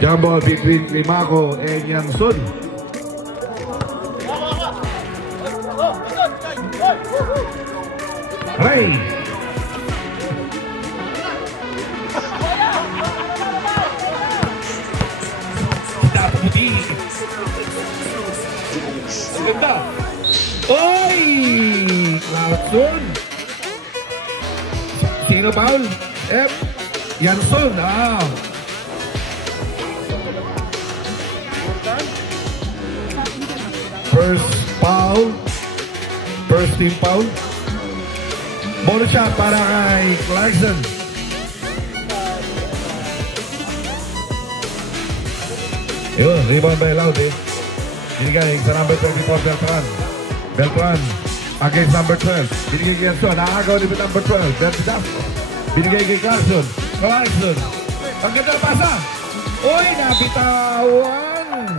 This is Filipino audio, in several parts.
Jump ball between Climaco and Yansun. Ray. Daputi. Ang ganda. Oy! Clarkson. Sino foul? F. Yansun. First foul. First team foul. Ball shot para kay Clarkson. Yun, rebound by Laude. Binigay sa number 24, Beltran. Beltran against number 12. Binigay kay Yanson. Nakagaw ni number 12. Beltran. Binigay kay Clarkson. Clarkson. Ang ganda na pasa. Uy, nabitawan.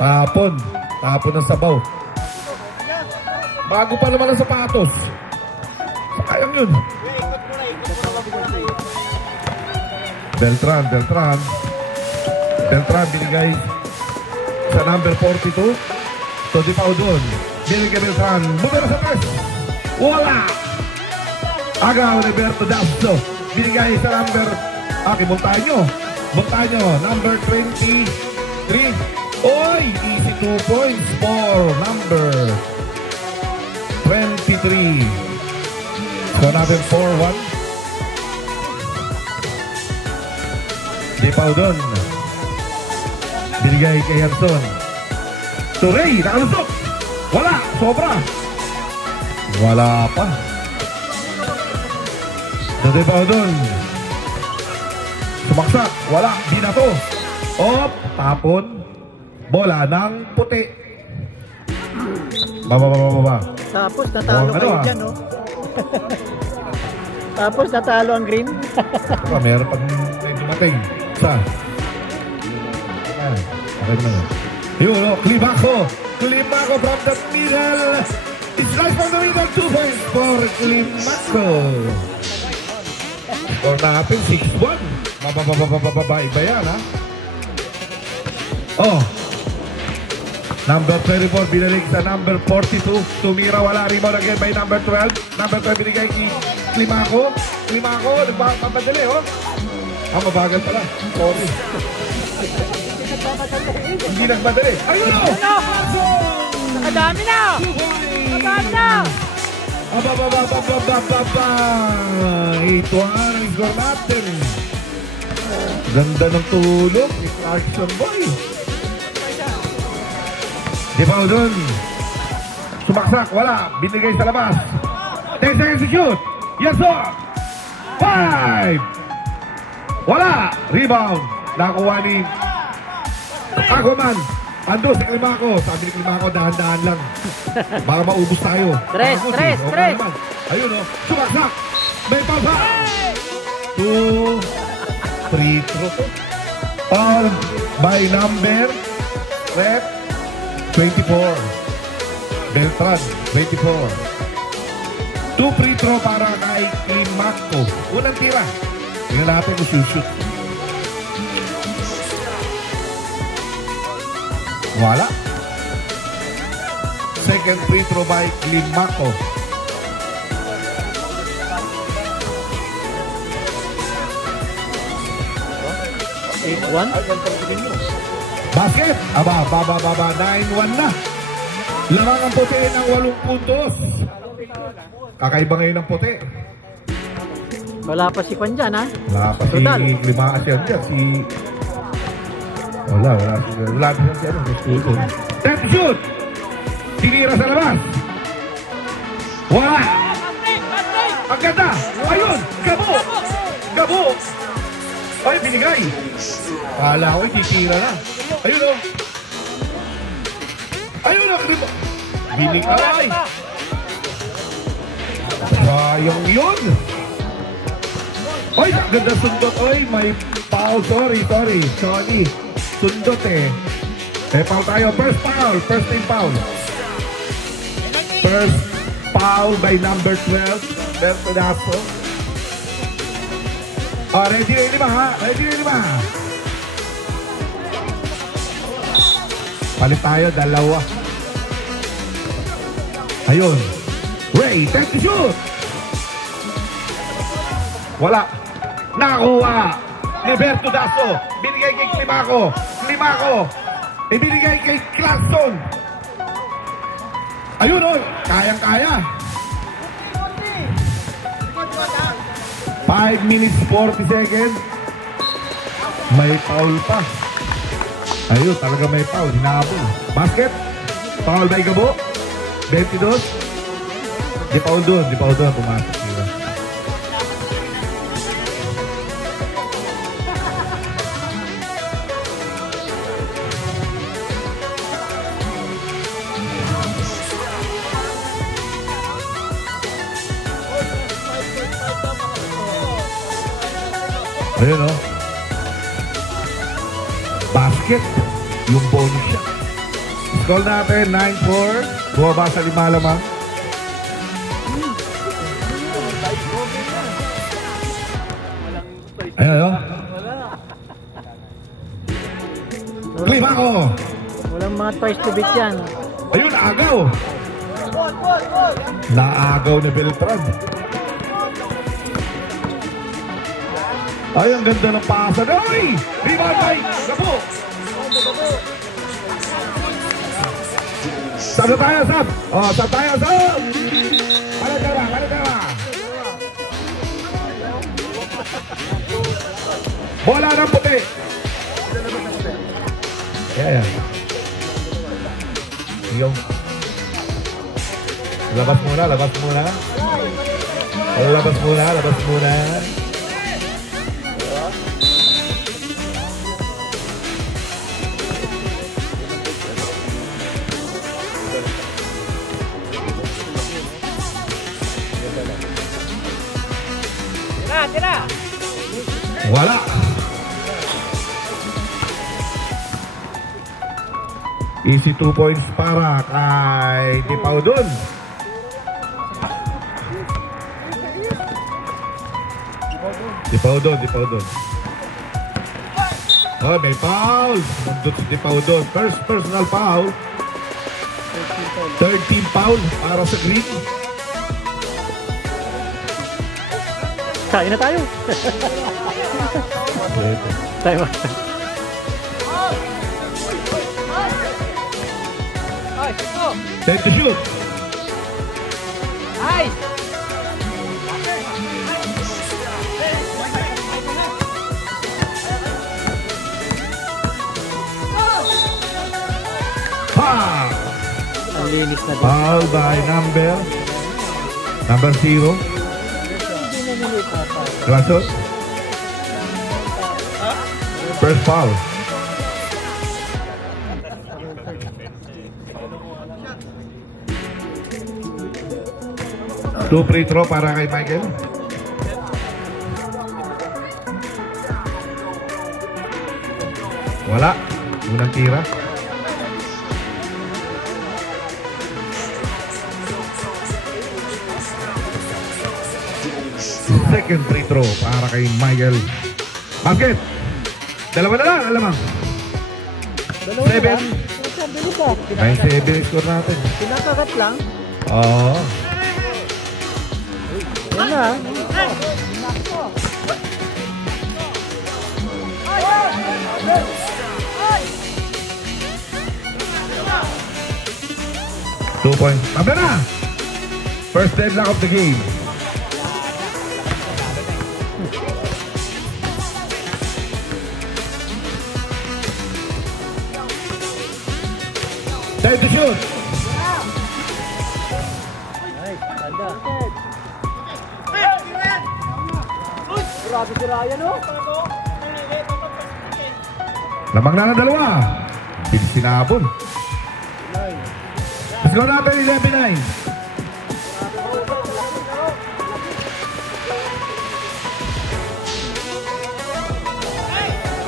Tapon. Tapon ng sabaw. Bago pa naman ang sapatos. Sayang yun. Beltran, Beltran. Beltran binigay sa number 42. So di pa doon. Binigay Beltran. Bumira sa press. Wala. Agaw ni Berto Dabso. Binigay sa number Montaño. Montaño, number 23. Oy, easy 2 points for number 23. So natin 4-1. Di pa doon. Binigay kay Yanson. Turay, nakalusok. Wala, sobra. Wala pa. Di pa doon. Sumaksak, wala, binato. Op, tapon. Bola ng puti. Baba. Tapos natalo kayo dyan, no? Tapos natalo ang green. Meron pag may dumating. Sa? Okay na. Yun, Climaco. Climaco from the middle. It's right from the middle. 2 points for Climaco. Score natin 6-1. Iba yan, ha? Oh. Number 24 binalik sa number 42. Tumira, wala. Rebound again by number 12. Number 12 binigay kay Climaco. Climaco, nagpapadali, oh. Mabagal pala. Sorry. Hindi nagmadali. Ayun, oh! Nakadami na! Nakadami na! Ito ang score natin. Ganda ng tulog ni Clarkson, boy. Di pa doon. Sumaksak, wala. Binigay sa labas. 10 seconds to shoot. Yes, sir. 5. Wala. Rebound. Nakuha ni Aquaman. Ando si Climaco. Sabi ni Climaco, dahan-dahan lang. Baka maubos tayo. Tres. Ayun, oh. Sumaksak. May papa. 2. Free throw. All by number. Red. 24. Beltran, 24. 2 free throw para kay Climaco. Unang tira. Tingnan natin kung shoot. Wala. Second free throw by Climaco. Basket. Aba, 9-1 na. Lamang ang puti ng 8 puntos. Kakaiba ngayon ang puti. Wala pa si Kwan dyan, ha? Wala pa si Climaco dyan. Wala siya dyan. Step shoot. Tinira sa labas. Wala. Ang ganda. Ayun. Gabo. Ay, binigay. Kala ko, titira na. Ayun, oh. Binigay. Sayang yun. Ay, ganda sundot. Ay, may foul. Sorry. Sundot eh. Foul tayo. First team foul. First foul by number 12. Berto Daso. Ready na 5, ha? Palit tayo, dalawa. Ayun. Ray, take the shoot. Wala. Nakakuha. Liberto Daso. Binigay kay Climaco. Climaco. Ibinigay kay Claxton. Ayun o. Kayang-kaya. 5 minutes 40 seconds. May foul pa. Ayun, talaga may foul. Hinabol. Basket. Foul by Gabo. 22. Di foul doon. Di foul doon. Pumasok nila. Ayun o. Basket. Yung bonus shot. Score natin 9-4. Bumaba sa 5 lamang. Ayun o. Climaco. Walang mga twice to beat yan. Ayun, agaw. Naagaw ni Beltran. Ay, ang ganda ng pasa. Ay! Rebound by Gabo! Sab na tayo, sab! Oh, sab tayo, sab! Palatara, palatara! Bola ng puti! Yeah. Yung. Labas muna, labas muna. Labas muna, labas muna. Tira! Wala. Easy 2 points para kay Dipaudon. Dipaudon. Oh, may foul. Nandun si Dipaudon. First personal foul. Third team foul para sa Green. Kain na tayo. Tayo. Time to shoot. Ay! Foul. Ang linis na din. Foul by number 0. Glasos. First foul. Two free throw para kay Michael. Wala. Unang tira. Second free throw para kay Michael. Basket. Dalawa na lang, alamang. 7. 9-7 score natin. Pinakagat lang. Oo. Yan na. Two points. Tabi na! First deadlock of the game. Time to shoot. Grabe si Ryan, oh. Lamang na ng dalawa. Bilis sinabon. Let's go natin 11-9.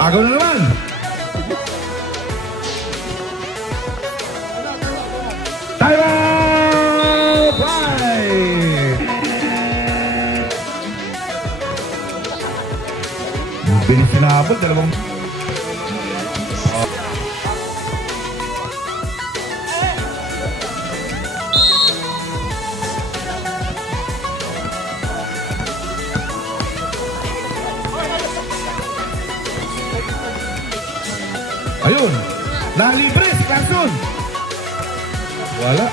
Agaw na naman. Time out! Five! Bilis sinabon. Dalawang Ayun. Nalibre si Clarkson. Wala.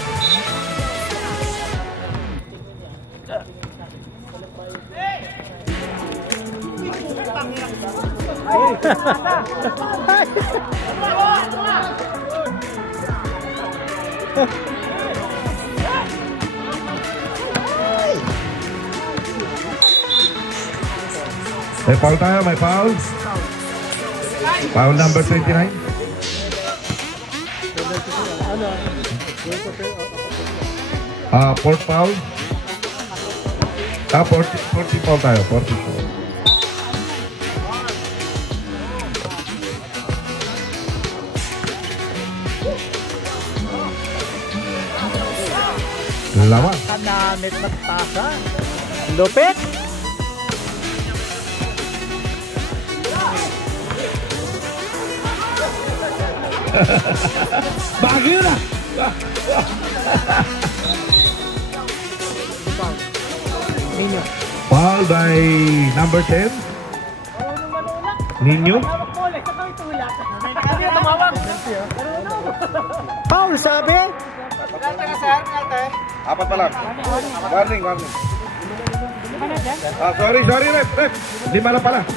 May foul tayo, may foul. Foul number 29. Fourth foul. 40 foul tayo, 40 foul. Lawan. Kanamit magtasa. Lupit. Bagay na. Ninyo. Foul by number 10. Ninyo. Paul, sabi? Apat pa lang. Warning. Sorry, ref. Lima na pala.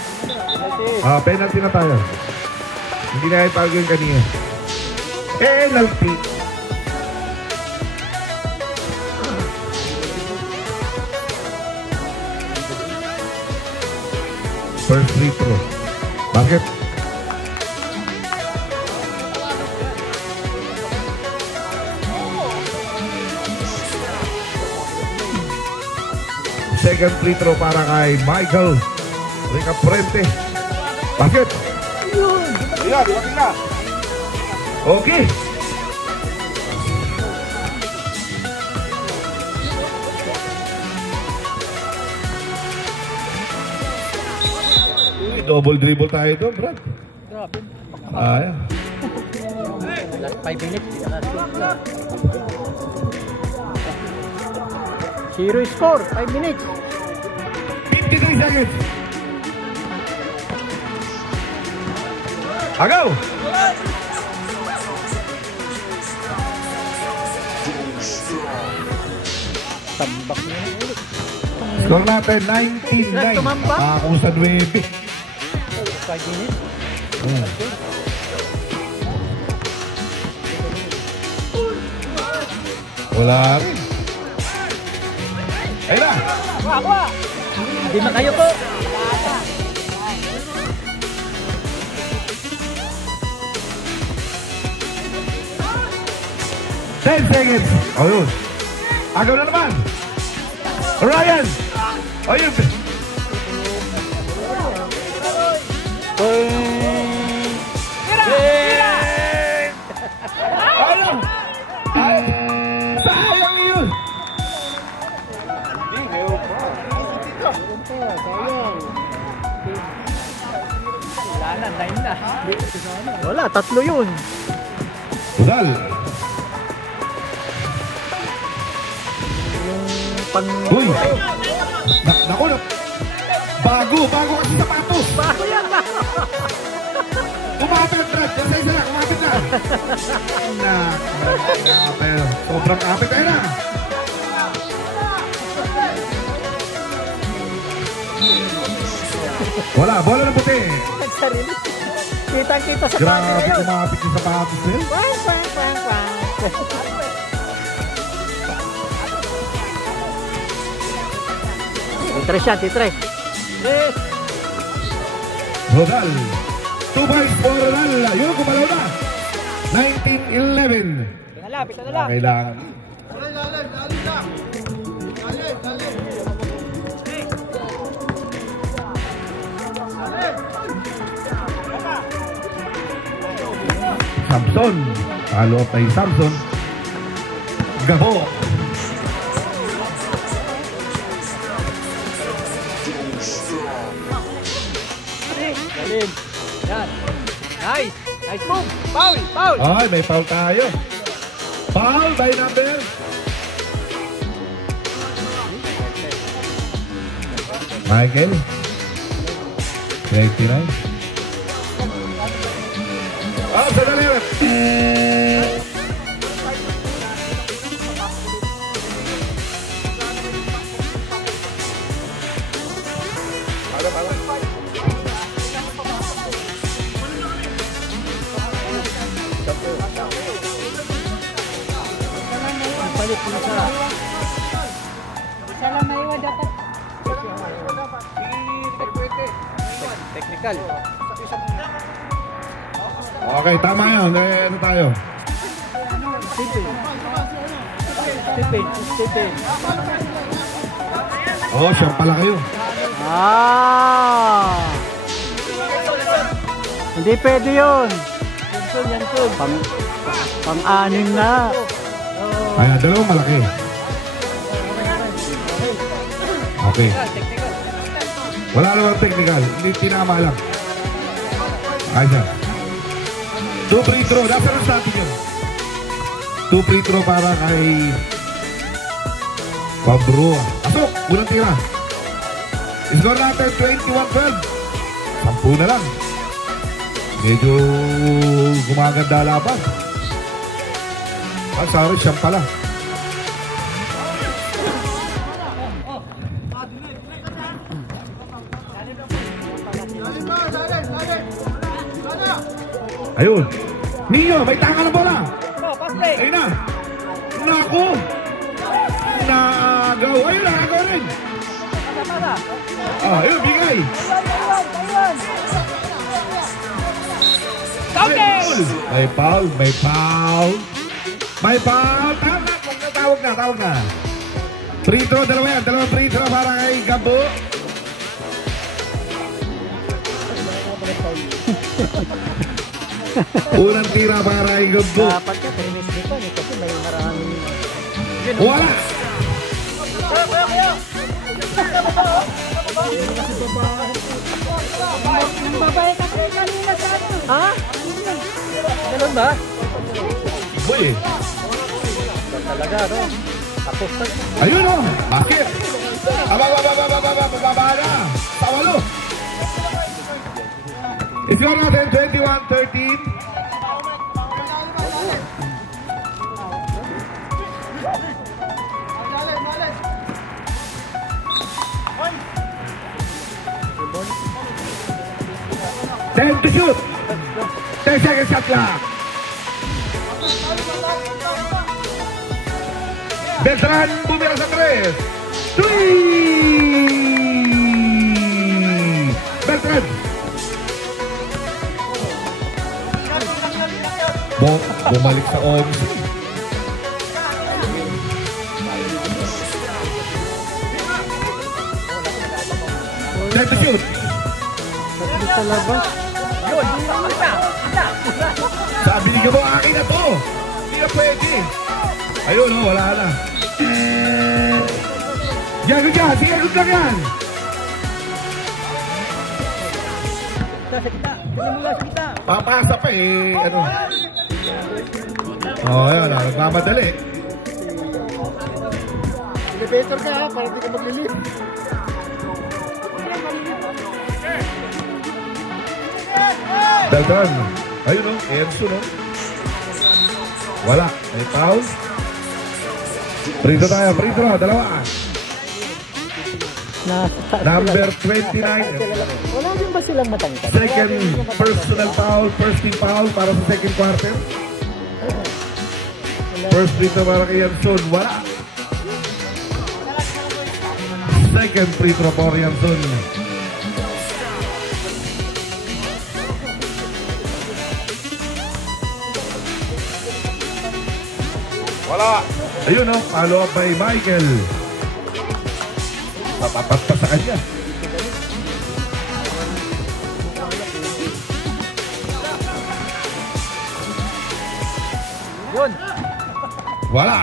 Penalty na tayo. Hindi na yung tawag yung kanina. Penalty. First free throw. Bakit? Second free throw para kay Michael Ricaprente. Bakit? Yan, dumating na. Okay. Double dribble tayo doon, Brad. Grabe. Ayan. Last 5 minutes. Zero score, 5 minutes. 53 seconds. Agaw! Tambak niya na ulit. Score natin, 19-9. Tumambak? Kung sa 9. 5 minutes. Wala rin. Ayun na. Hindi na kayo po. Ten seconds. O yun. Agaw na naman. Ryan. O yun. Ano? Sayang yun. Wala na, 9 na. Wala, 3 yun. Udal. Uy! Naku na! Bago kasi sapatos! Bago yan, bago! Kumapit, Brad! Kasi isa na, kumapit na! Pero, sobrang kapit tayo na! Wala, bola na puti! Nagsarili. Kitang-kita sa Grabe, bagay ngayon. kumapit yung sapatos na yun! Pang. Titres yan, titres. Yes. Rodal! 2 points for Rodal! Yun, kumalaw na! 19-11! Pita na lang. Kailangan. Samson. Follow up kay Samson. Gaho. Galing. Yan. Nice. Nice move. Foul. Ay, may foul tayo. Foul by number. Michael. 29. Secret. Palit mo sa... Salam na iwa dapat. Technical. Okay, tama yun. Eh, ano tayo? Stephen. Oh, siyang pala kayo. Hindi pwede yun. Yan. Pang-anim na. Ayan, dalawang malaki. Okay. Wala namang technical. Hindi tinama lang. Ayan. 2 free throw. Nasa lang sa atin yun. 2 free throw para kay Pabro. Asok! Unang tira. Score natin 21-12. 10 na lang. Medyo gumaganda laban. Ah, sorry, siyang pala. Ayun. Nino, may tanga ng bola. Ayun na. Naku. Nagaw. Ayun, nagaw rin. Ah, ayun, bigay. May foul. Tawag na. Free throw, dalawa yan. Dalawang free throw para kay Gabo. Unang tira para kay Gabo. Dapat ka, tennis dito. Kasi may maraming... Wala! Ang babae kasi kanina sa ato. Ha? Ganun ba? Boy eh. Talaga, no? Tapos na. Ayun o, basket. Bababa na. Pawalo. Score natin 21-13. Time to shoot. 10 seconds shot clock. Beltran bumira sa 3. 3! Beltran. Bumalik sa on. Time to shoot. Sa labas. Sabi ni Gabo, akin na to. Hindi na pwede. Ayun, oh, wala na. Diyan, dyan. Sige, good lang yan. Papasa pa eh. Ano? Oh, ayun. Nagmamadali. Elevator ka ha, para di ka maglilit. Beltran. Ayun o, Enzo no. Wala. May foul. Frito tayo, frito. Dalawa. Number 29. Wala din ba silang matangkad? Second personal foul, first team foul para sa second quarter. First free throw para kay Yanson. Wala. Second free throw para Yanson. Wala. Ayun o, follow up by Michael. Papapat pa sa kanya. Yun. Wala.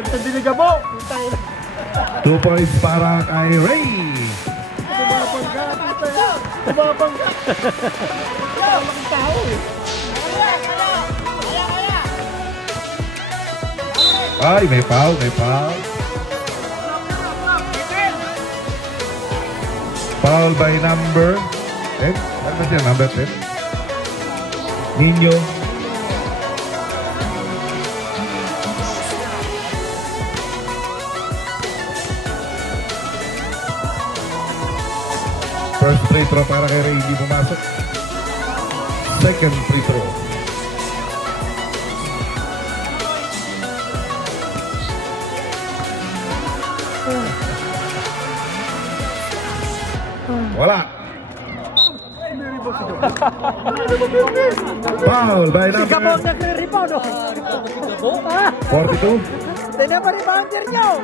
Nagtandiliga mo. 2 points para kay Ray. Tumapang ka. Ay, may foul, may foul. Foul by number 10. Ano ba siya? Number 10. Nino. First free throw para kay Ray, hindi pumasok. Second free throw. Wala. Foul by number Sigabong nagre-rebound. 42. Tignan pa rebounder nyo.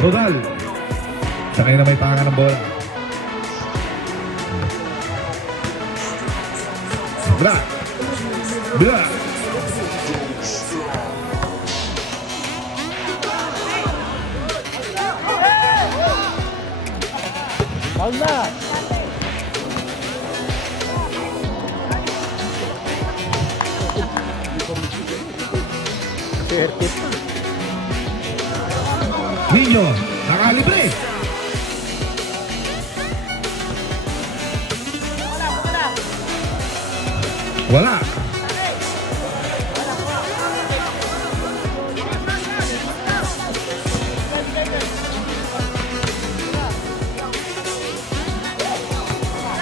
Rodal. Sakay na may tangan ng bola. Bila. Bila. Foul na. Nino. Nakalibre. Wala.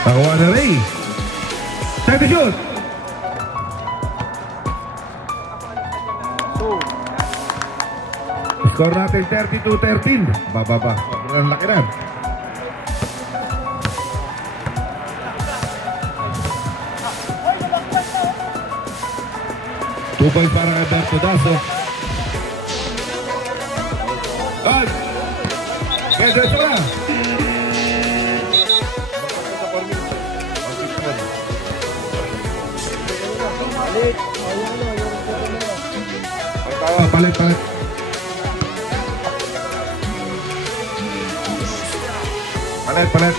Nakuha na Ray. Time to shoot. Score natin 32-13. Bababa. Sobrang laki na. Tubay para kay Berto Daso. Bag. Pwede ito na. Palit, palit. Palit, palit.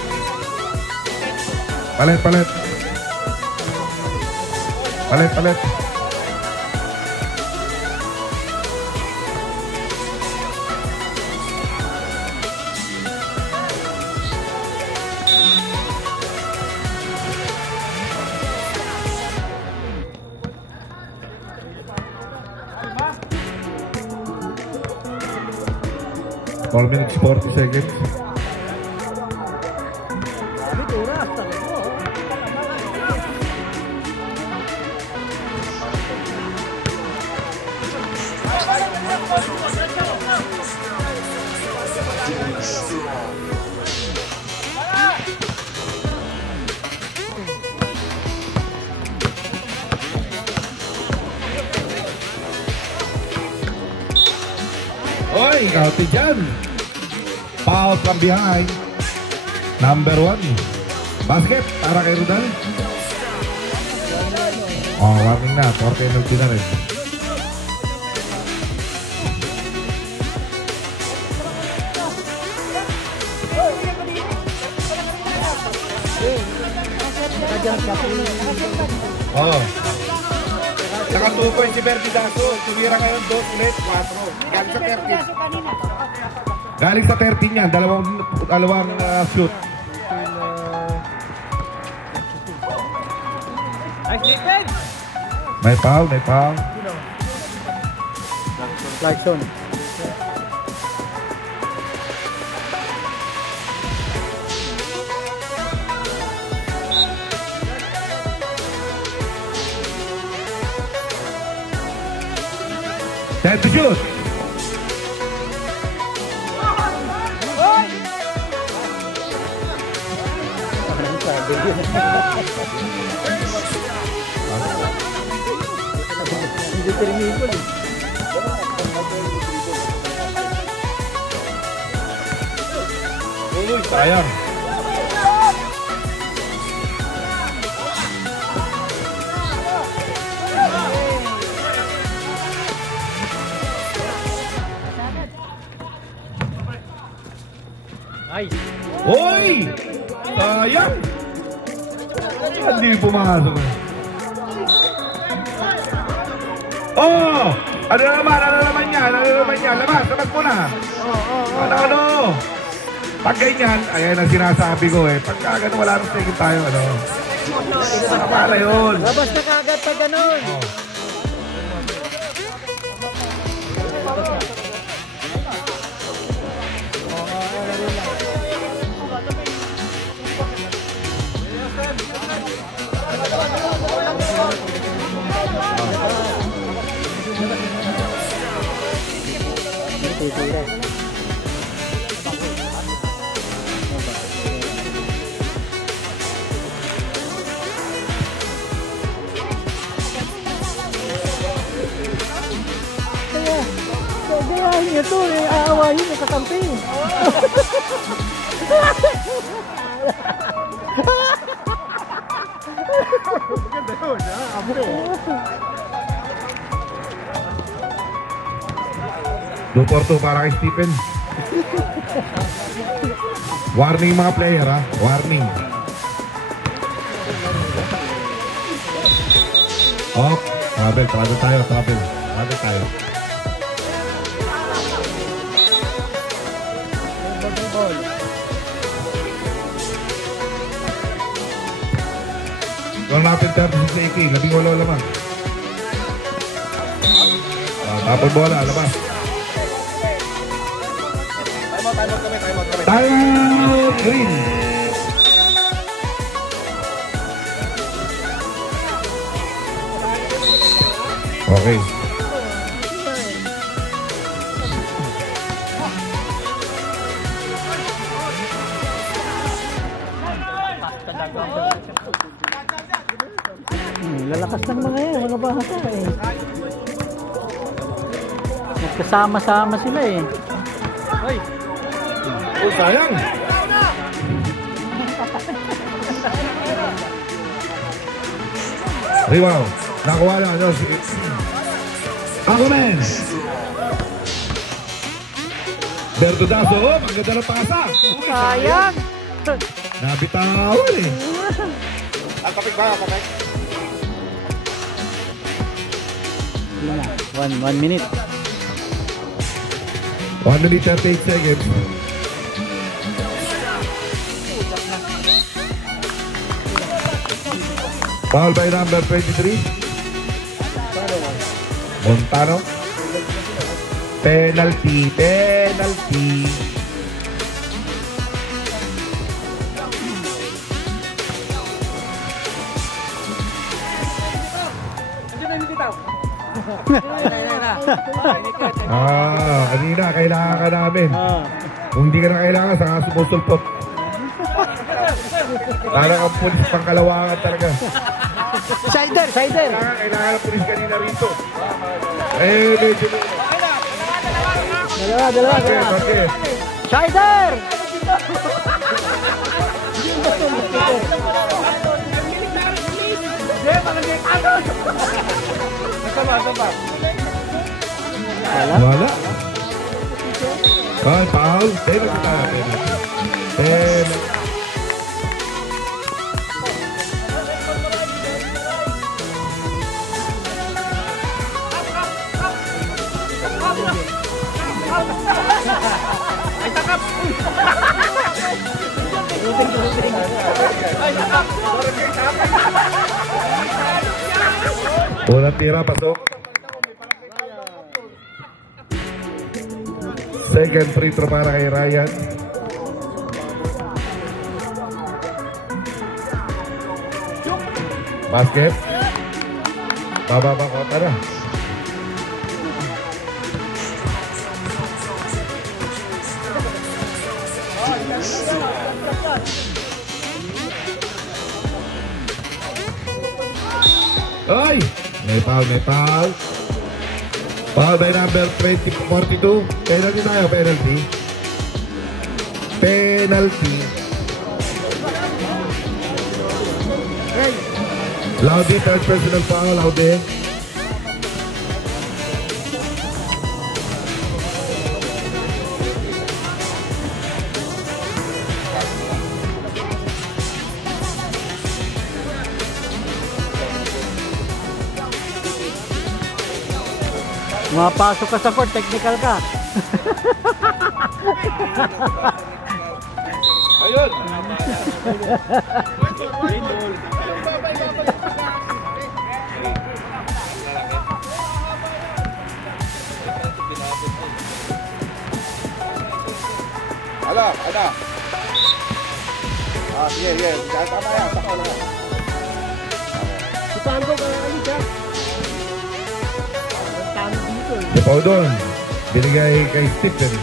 Palit, palit. Palit, palit. Four minutes, 40 seconds. Oy, kauti dyan. Foul from behind. Number 1. Basket para kay Rudal. Oh, warning na. 40 energy na rin. Oh. Naka 2 points si Berti Daso. Tumira ngayon 2 ulit. 4. Galing sa 13. Galing sa 13 yan. Dalawang shoot. May foul, may foul. Clarkson. Time to shoot. Hindi terminal eh. Uy, sayang. Nice. Uy! Sayang! Hindi pumasok. Oh! Ano naman yan? Labas mo na. Ano? Pag ganyan, ayan ang sinasabi ko eh. Pagka ganun, wala nang second tayo, ano. Para yun. Labas na kagad pag ganun. Gayahin niya to eh, aawahin yung kakampi. Maganda yun, ha? Amo. 2-4-2 para kay Stephen. Warning mga player, ha? Warning. Oh, travel tayo. Gawin natin 36 AK, 18 lamang. Tapon bola, labas. Time green. Okay. Lalakas ng mga yan, mga bata eh. Nagkasama-sama sila eh. Hoy! Oh, sayang! Rebound. Nakuha na. Aquaman! Bertudazo. Oh, maganda na pasa. Sayang! Nabitawan eh. Ang kapit ba? Kapit? 1 minute. 1 minute 38 seconds. Foul by number 23. Montano. Penalty. Kanina kailangan ka namin. Kung hindi ka na kailangan, saka sumusulpot. Parang ang pulis pang kalawangan talaga. Sider! Kailangan ang pulis kanina rito. Medyo. Dalawa. Okay. Sider! Wala. Ay, foul. Penalty tayo. Ay, takap! Unang tira, pasok. Second free throw para kay Ryan. Basket. Bababa ko na. Ay! May foul. Foul by number 42. Penalty tayo, penalty. Laude, third personal foul, Laude. Mapasok ka sa court, technical ka. Ayun! Ala, ada. Ah, sige. Tama yan, sakto lang yan. Saan ko kaya ano dyan? Tano dito eh. Ikaw doon. Binigay kay Stephen.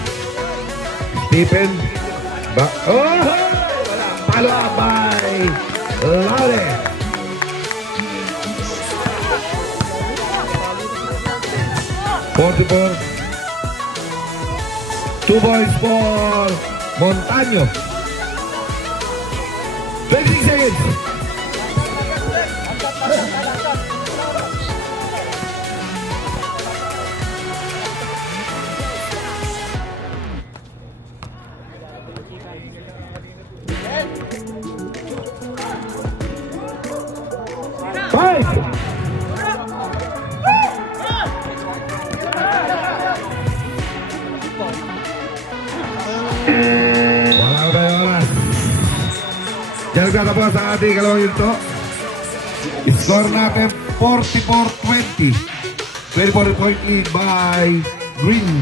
Stephen. Oh! Wala. Follow up by Laure. Forty-four. 2 points for Montaño. 26 seconds. Five. Wala ba yung oras? Diyan nagtatapos ang ating kalawang yunto. Score natin 44-20. 24 point lead by Green.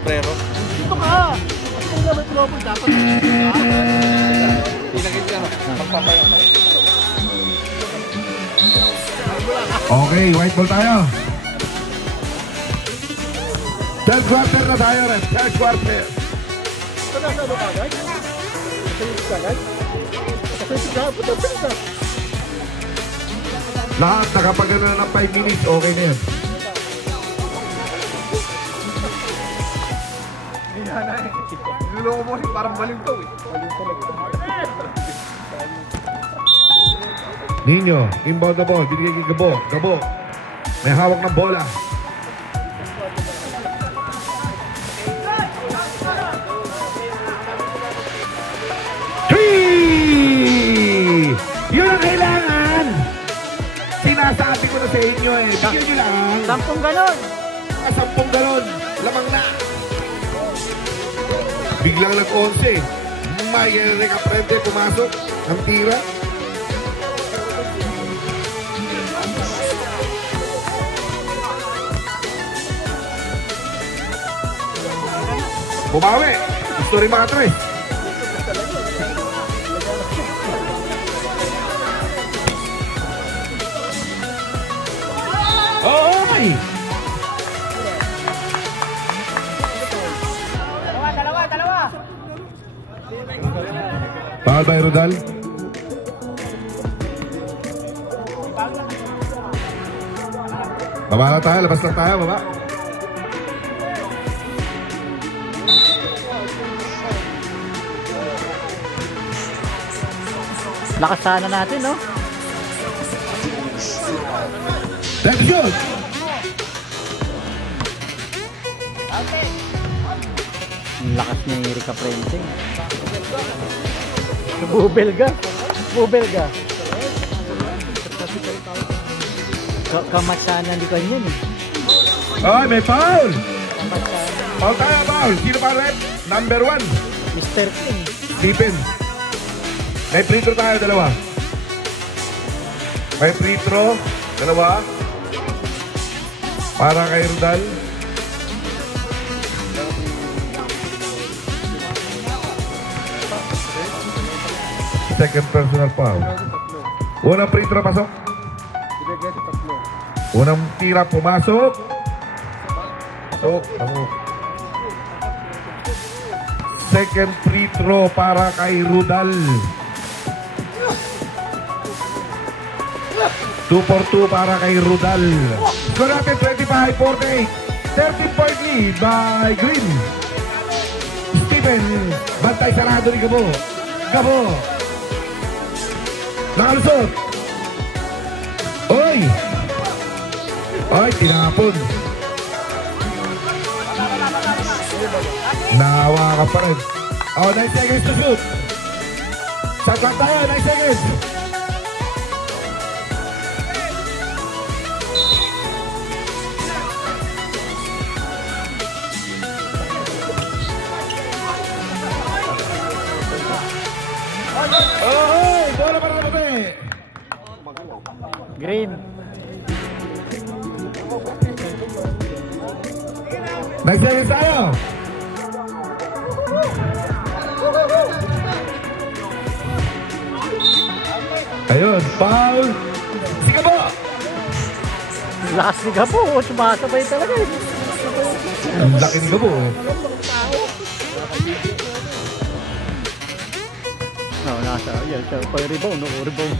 Prero. Dito ka! Kung naman tumapon dapat. Pinagin siya, magpapayak. Okay, white ball tayo. Third quarter na tayo rin. Third quarter. Saan nasa ano kagad? Saan kagad? Saan kagad? Punta. Lahat nakapagana ng 5 minutes, okay na yan. Niloko mo rin, parang balintaw eh. Ninyo, inbound na ball, binigay kay Gabo. Gabo, may hawak ng bola. Three! Yun ang kailangan! Sinasabi ko na sa inyo eh, bigyan nyo lang. 10 ganon! 10 galon, lamang na. Biglang nag-11. May Recaprente pumasok ang tira. Bumawi. Gusto rin mga tres. Okay. Dalawa. Foul by Rodal. Baba na tayo, labas lang tayo, baba. Lakas sana natin, no? Let's shoot! Ang lakas ni Erika Prente. Bubelga. Kamatsanan di kanyan eh. Ay, may foul! Foul tayo, foul. Sino pa rep? Number 1. Mr. King. Stephen. May free throw tayo, dalawa. May free throw, dalawa. Para kay Rodal. Second personal foul. Unang free throw, pasok. Unang tira, pumasok. Pasok. Second free throw para kay Rodal. 2 for 2 para kay Rodal. Score natin 25-48. 13 point lead by Green. Stephen, bantay sarado ni Gabo. Nakalusot. Oy, tinapon. Nawa ka pa rin. 9 seconds to shoot. Shot lang tayo, 9 seconds. Green. Next seconds tayo. Ayun, foul. Sige po. Last ni Gabo, sumasabay talaga eh. Ang laki ni Gabo. No, nasa, yan, rebound, no, rebound.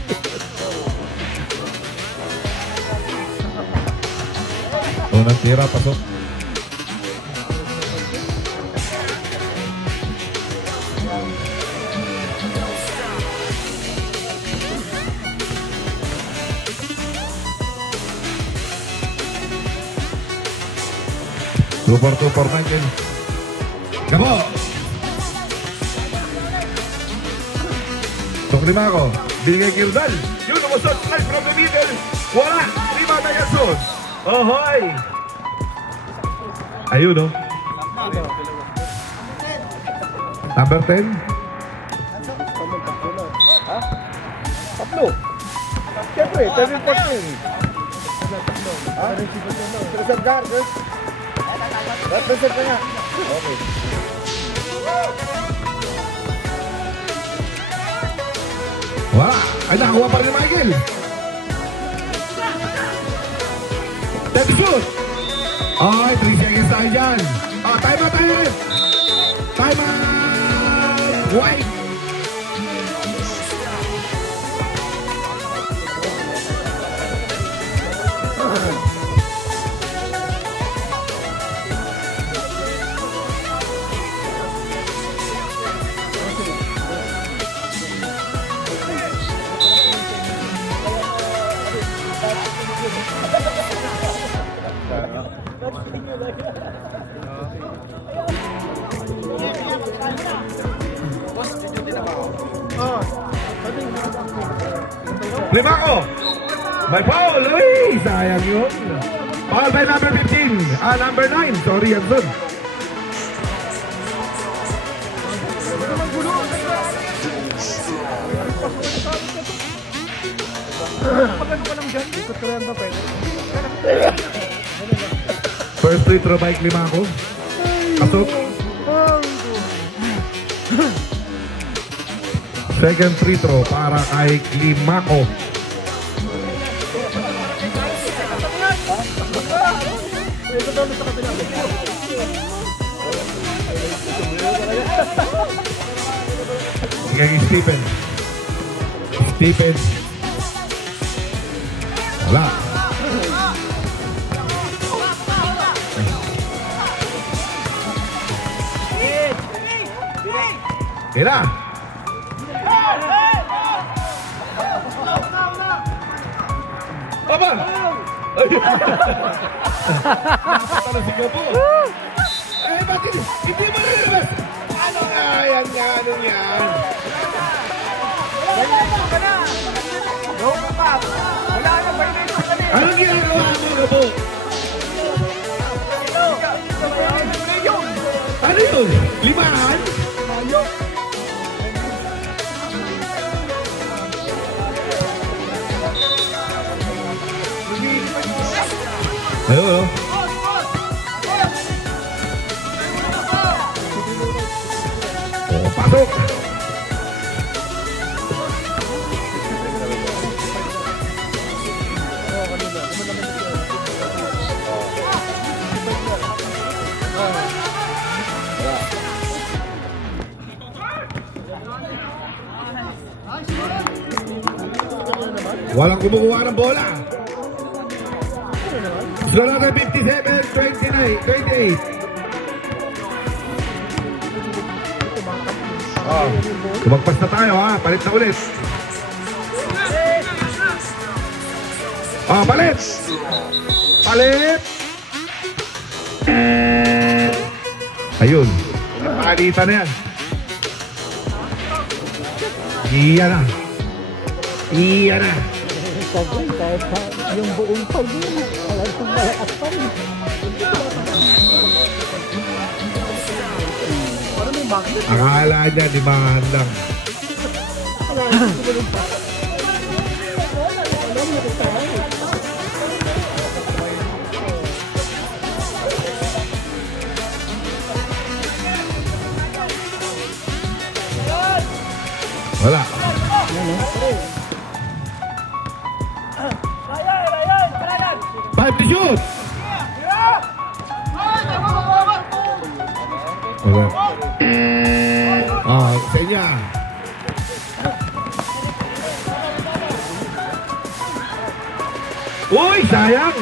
Unang tira, pasok. Two for Michael. Gabo! Tok lima ako. Binigay kay Rudal. Yun, umusot. Slice from the middle. Wala. Lima na Yasun. Ohoy! Ayun, no? Number 10. Tatlo. Siyempre, 7-14. Ha? Reserve ka, Chris? Reserve ka nga. Okay. Wala. Ay, nakakuha pa rin ni Michael. Take shoot. Ay, 3 seconds tayo dyan. Time out tayo rin. Time out. White. Lima ko. May foul. Uy, sayang yun. Foul by number 15. Number 9. Sorry, Yanson. First free throw by Lima ko. Pasok. Second free throw para kay Climaco. Kay Stephen. Stephen. Wala. Kira. Apa? Kalau si Gabo. Ba't hindi mo rin? Ano nga yan? Ano yan? Anong ginagawa mo, Gabo? Ano yun? Limahan? Ayun, oh, pasok. Walang kumukuha ng bola. Score natin 57-28. Tumagpas na tayo ha. Palit na ulit. Palit. Palit. Ayun. Napakalitan na yan. Iyan na. Iyan na. Yung buong pag-ibig, alam kong malakas pa rin. Akala niya, limahan lang. Wala. Five to shoot. Wala. Sa inyo. Uy, sayang.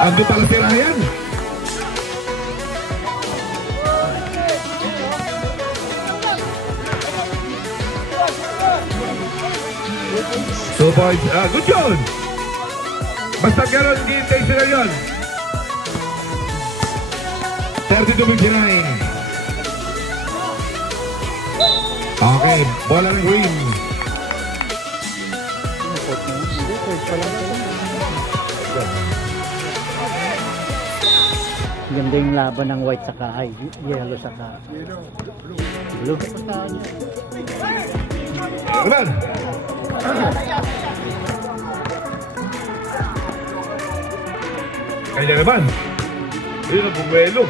Ando pala si Ryan. Two points. Good yun. Basta gano'n, game tayo sila yun. 32-59. Okay, bola ng green. Ganda yung laban ng white saka ay yellow saka blue. Naman. Kaya naman. Yun ang bumuelo.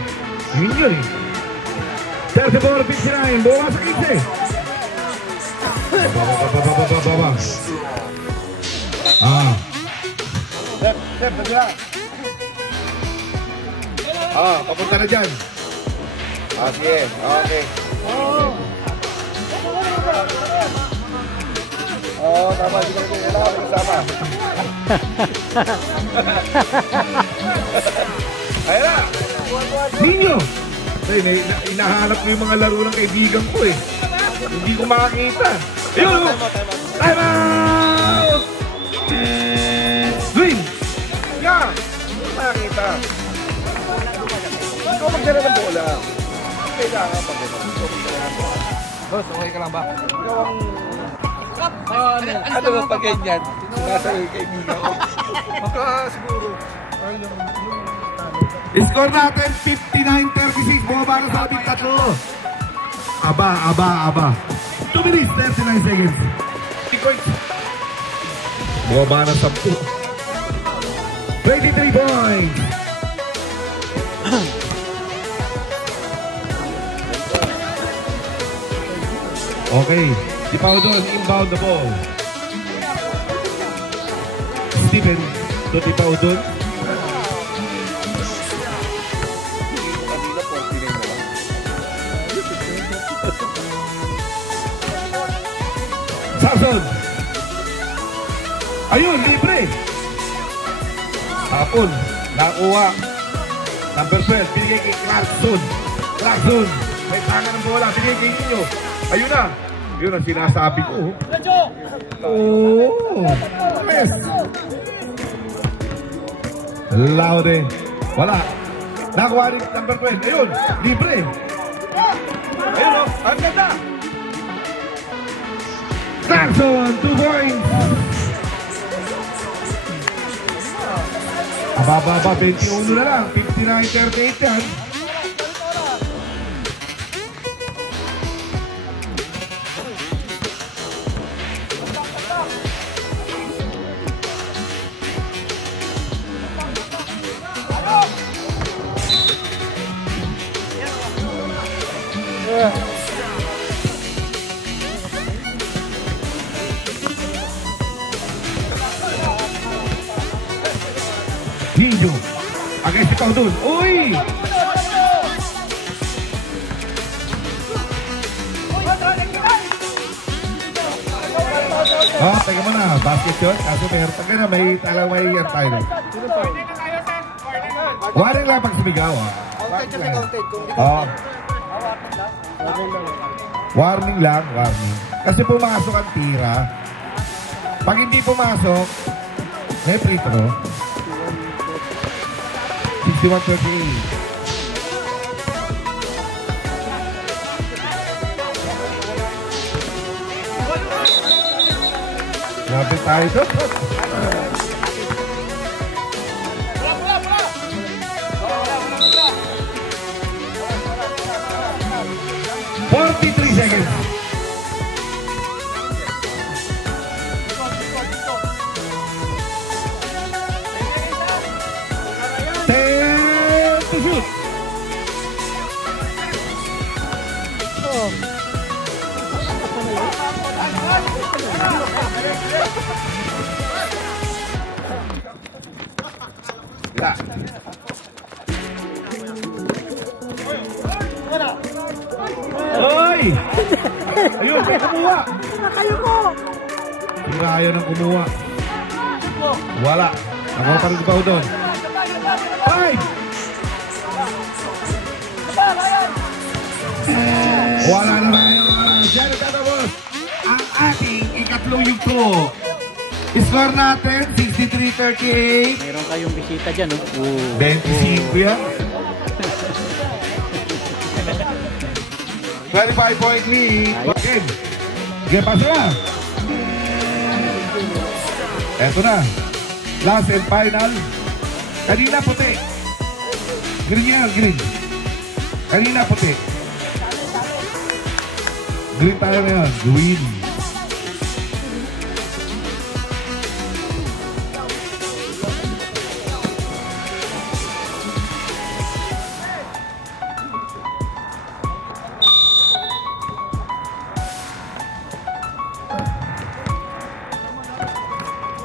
Yun yun eh. 34-59. Bawa sa 15. Baba. Step, nasira. Papunta na dyan. Sige. Okay. Tama. Hindi ko kailangan kasama. Ayun na. Ninyo. Inahanap ko yung mga laro ng kaibigan ko eh. Hindi ko makakita. Ayun. Time out! Green. Yeah. Hindi ko makakita. Ikaw magdala ng bola. Kailangan pa din. Boss, okay ka lang ba? Ikaw ang... ano ba pag ganyan? Nasa yung kaibigan ko. Baka siguro. Score natin 59-36. Bumaba na sa ating tatlo. Aba. 2 minutes, 39 seconds. Bumaba na 10. 23 points. Okay. Si Paudon, inbound the ball. Steven, to si Paudon. Sarson. Ayun, libre. Hapon, nakuha. Number 12, binigay kay Clarkson. May tangan ng bola, binigay kay Ninyo. Ayun na. Yun ang sinasabi ko. Miss. Laude. Wala. Nakuha rin number 12. Ayun, libre. Ayun o, ang ganda. Clarkson, 2 points. Ababa, 21 na lang. 59-38 yan. Hinjo. Agay si Paudon. Uy! Teka mo na. Basket yun. Kaso meron pa gana. May talang may yan tayo. Warning lang pag sumigaw. Warning lang. Kasi pumasok ang tira. Pag hindi pumasok, may free throw. 61-38. Grabe tayo ito. Seconds. Gila. Hoy! Ayun, may kumuha. Kayo ko! Sila ayaw ng kumuha. Wala. Ako pa rin ba doon? Five! Wala na tayo. Diyan nagtatapos ang ating ikatlong yugto. Score natin, 63-38. Meron kayong bisita dyan, oh. 25 yan. 25-point lead. Okay. Sige, paso na. Eto na. Last and final. Kanina puti. Green yan, green. Kanina puti. Green tayo ngayon. Green.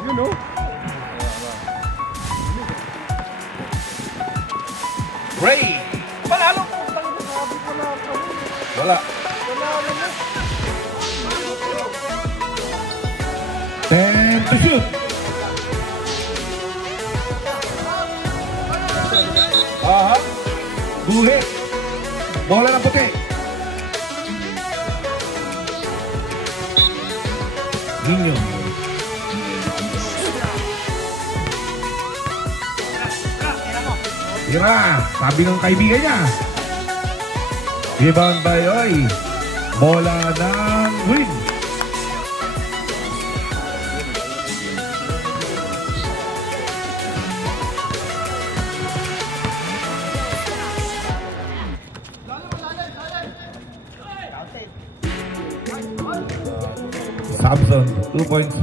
You know? Ray. Panalo po. Sabi ko na ako. Wala. Panalo na. 10 to shoot. Aha. Guhi. Bola ng puti. Ninyo. Tira. Sabi ng kaibigan niya. Rebound by Oy. Bola ng win. Samson, 2 points.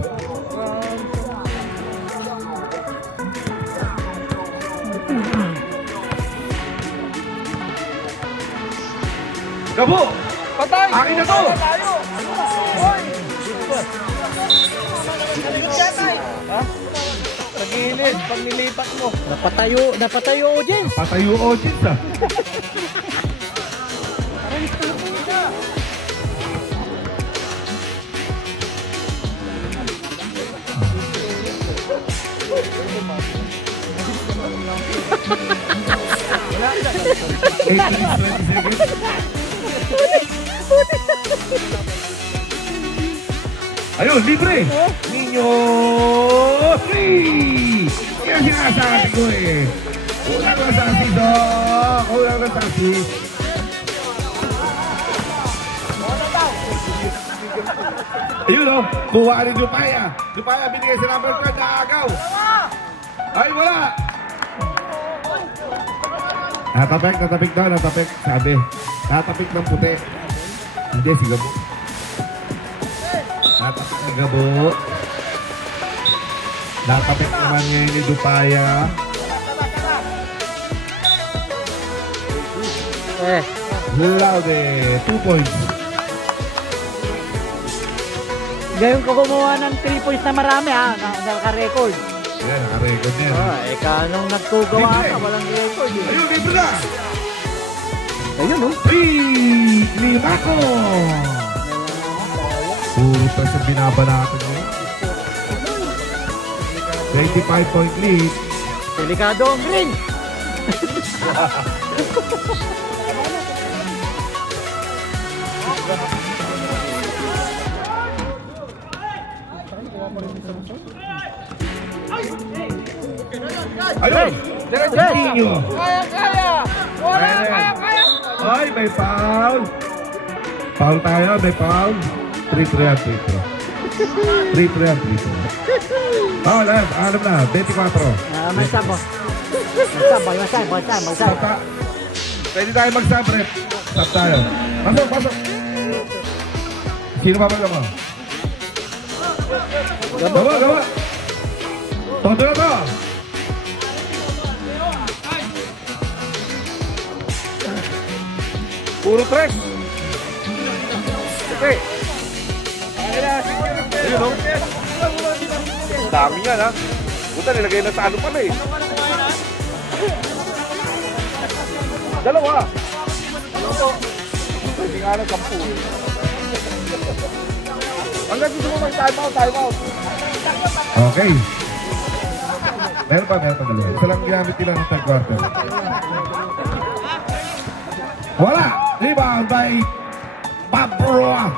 Gabo! Patay! Akin na to! Tayo! Hoy! Ha? Sa gilid, pag nilipat mo. Napatayo, audience. Patayo audience ah. Ayun, libre! Ninyo! Free! Yan sinasabi ko eh. Kulang na sasi, Doc! Kulang na sasi. Ayun o, kuha rin Dupaya. Dupaya binigay sa number card na agaw. Ay, wala! Natapik daw, natapik. Sabi, natapik ng puti. Hindi, si Gabo. Natapik ni Gabo. Natapik naman niya ni Dupaya. Laude, 2 points. Ngayon ko gumawa ng 3 points na marami, ha. Naka-record. Yan, naka-record niya. Nung nagkugawa ka, walang record. Ayun, libre na! Ayun, oh. Free! Limaco! Puro pa sa binaba natin ngayon. 25-point lead. Delikado ang green. Ayun! Diretso! Kaya! Wala! Kaya! Ay, may foul! Foul tayo, may foul. 3-3 yan, 3-3. 3-3 yan, 3-3. Foul, alam na, 24. May sabo. Sapa. Pwede tayo mag-sub, rep. Sub tayo. Pasok, pasok. Sino pa mo? Gawa. Todo na to. Puro tres. Okay. Ayun o. dami yan ha. Puta, nilagay na sa ano pala eh. Dalawa. Hindi nga na 10 eh. Hanggang gusto mo mag-time out. Okay. Meron pa dalawa. Isa lang ginamit nila ng third quarter. Wala! Rebound by Pabroa.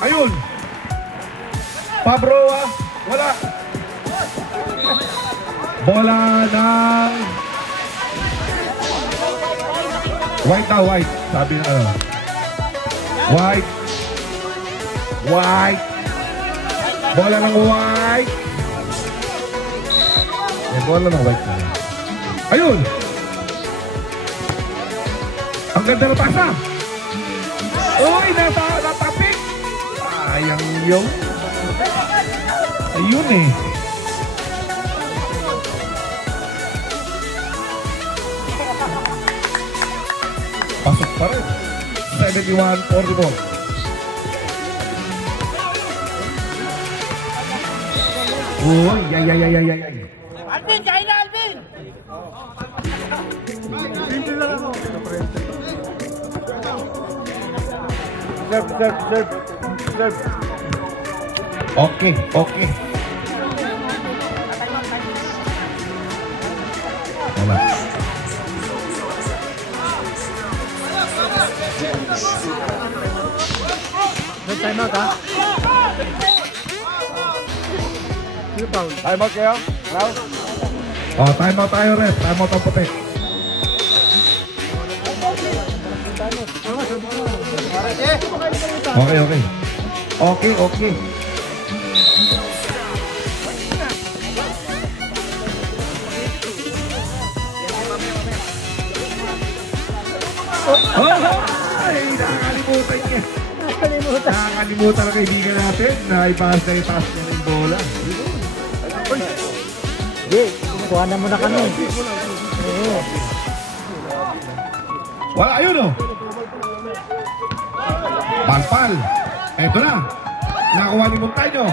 Ayun! Pabroa. Wala. Bola ng White daw, White. Sabi na ano. White. Bola ng White. Bola ng White. Ayun! Ang ganda ng pasa! Uy! Natapik! Sayang yung... Ayun eh. Pasok pa rin. 71-44. Uy! Yay! Alvin! Kain na, Alvin! Serve. Okay. Wala. May time out ha? Sino foul? Time out kayo? Now? Oh, time out tayo rin. Time out ang puti. Okay. Ay, nakakalimutan niya. Nakakalimutan na kaibigan natin na itaas niya yung bola. Hindi, kuha na muna kami. Wala, ayun o. Palpal. Eto na. Nakuha ni Montaño.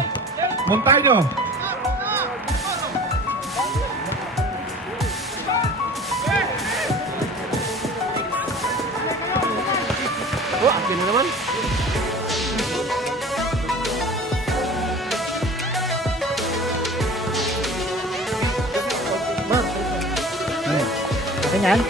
Akin na naman. Akin yan.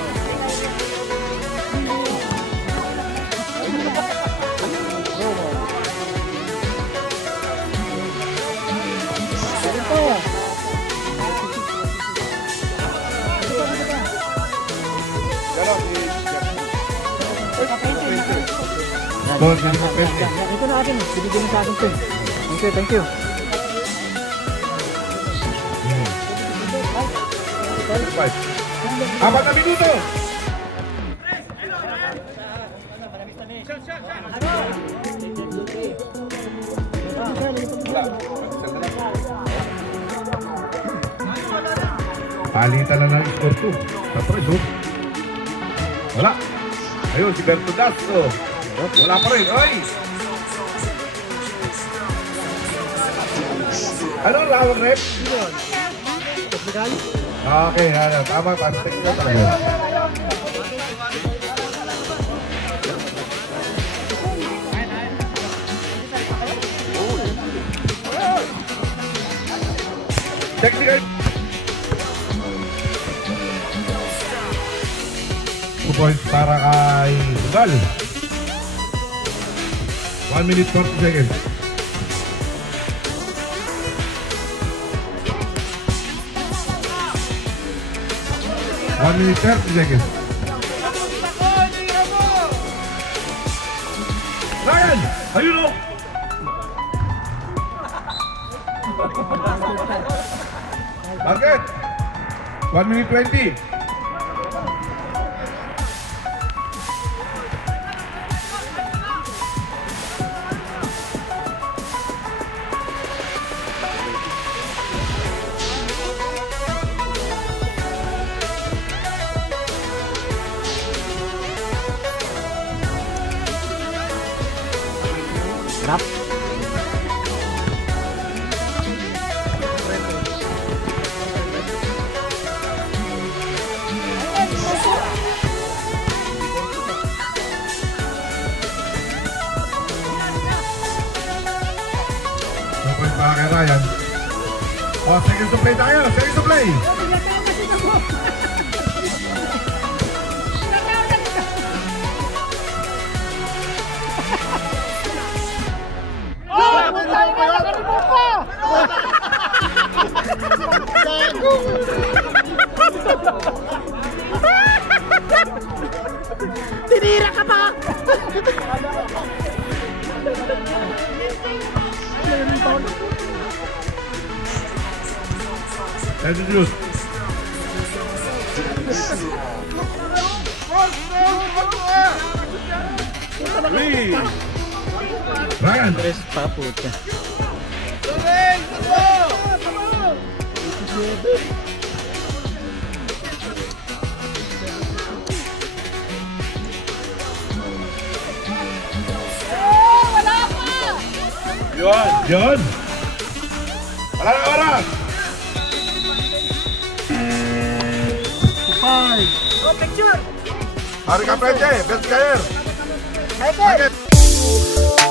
Ito na akin. Binigyan mo sa akin ito. Thank you. Apat na minuto. Palitan na ng score 2. Tapos wala. Ayun, si Berto Dasto. Wala pa rin. Oy! Ano ang lawag, Rep? Okay, tama. Pastek na talaga. Technical. 2 points para kay Ugal. 1 minute 40 seconds. One minute 30 seconds. Ryan! Ayun o! Bakit? 1 minute 20. Rap. kay Ryan. Oh, seconds to play tayo. Seconds to play. Tinira ka pa! Let's do it. Ryan. Tres pa puta. Yun. Wala na oras. Oh, picture! Hari ka, French, best player. Hey,